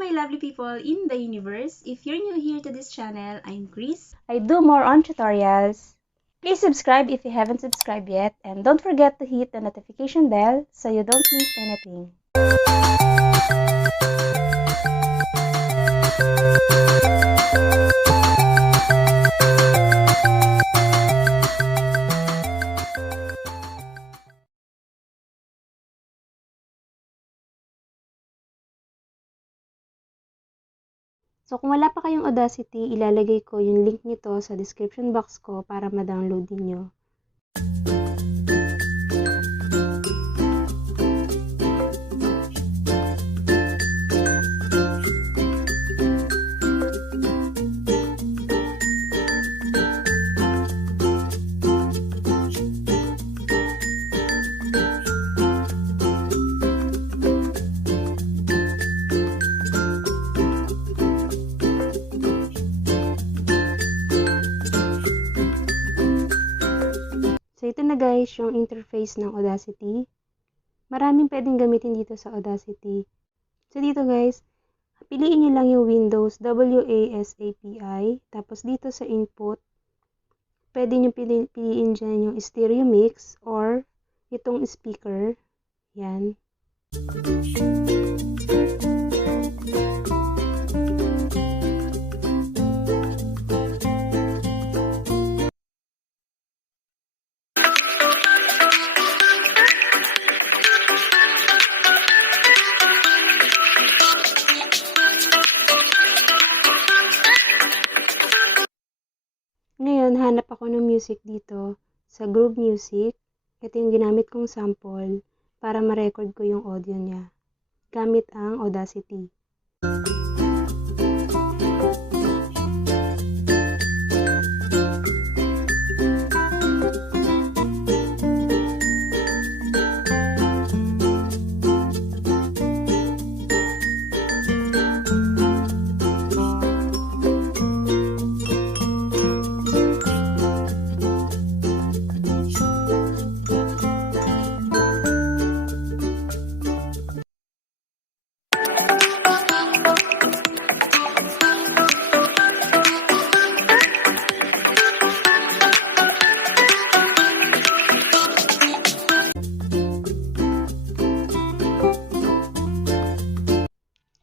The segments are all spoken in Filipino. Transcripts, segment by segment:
my lovely people in the universe. If you're new here to this channel, I'm Chris. I do more on tutorials. Please subscribe if you haven't subscribed yet, and don't forget to hit the notification bell so you don't miss anything. So kung wala pa kayong Audacity, ilalagay ko yung link nito sa description box ko para ma-download niyo. So, ito na guys, yung interface ng Audacity. Maraming pwedeng gamitin dito sa Audacity. So, dito guys, piliin nyo lang yung Windows WASAPI. Tapos, dito sa input, pwede nyo piliin dyan yung stereo mix or itong speaker. Yan. Ngayon, hanap ako ng music dito sa Groove Music. Ito yung ginamit kong sample para ma-record ko yung audio niya gamit ang Audacity.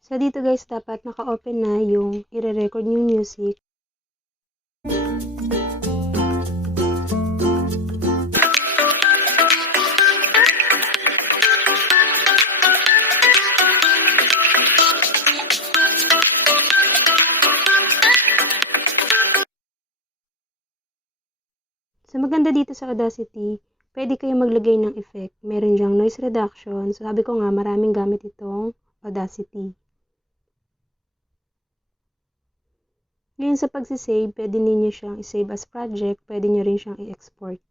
So, dito guys, dapat naka-open na yung i-record yung music. So, maganda dito sa Audacity, pwede kayo maglagay ng effect. Meron dyang noise reduction. So, sabi ko nga, maraming gamit itong Audacity. Ngayon sa pagsisave, pwede ninyo siyang i-save as project, pwede nyo rin siyang i-export.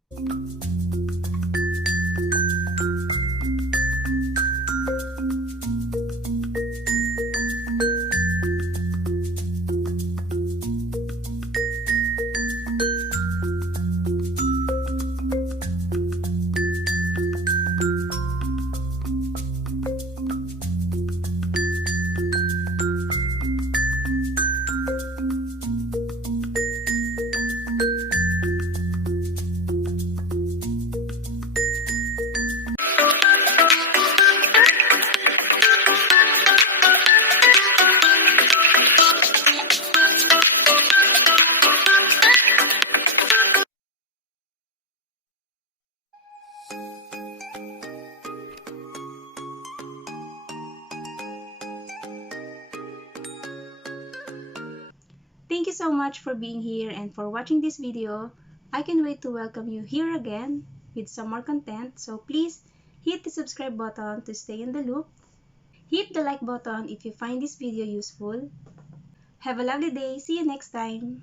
Thank you so much for being here and for watching this video. I can wait to welcome you here again with some more content. So please hit the subscribe button to stay in the loop. Hit the like button if you find this video useful. Have a lovely day. See you next time.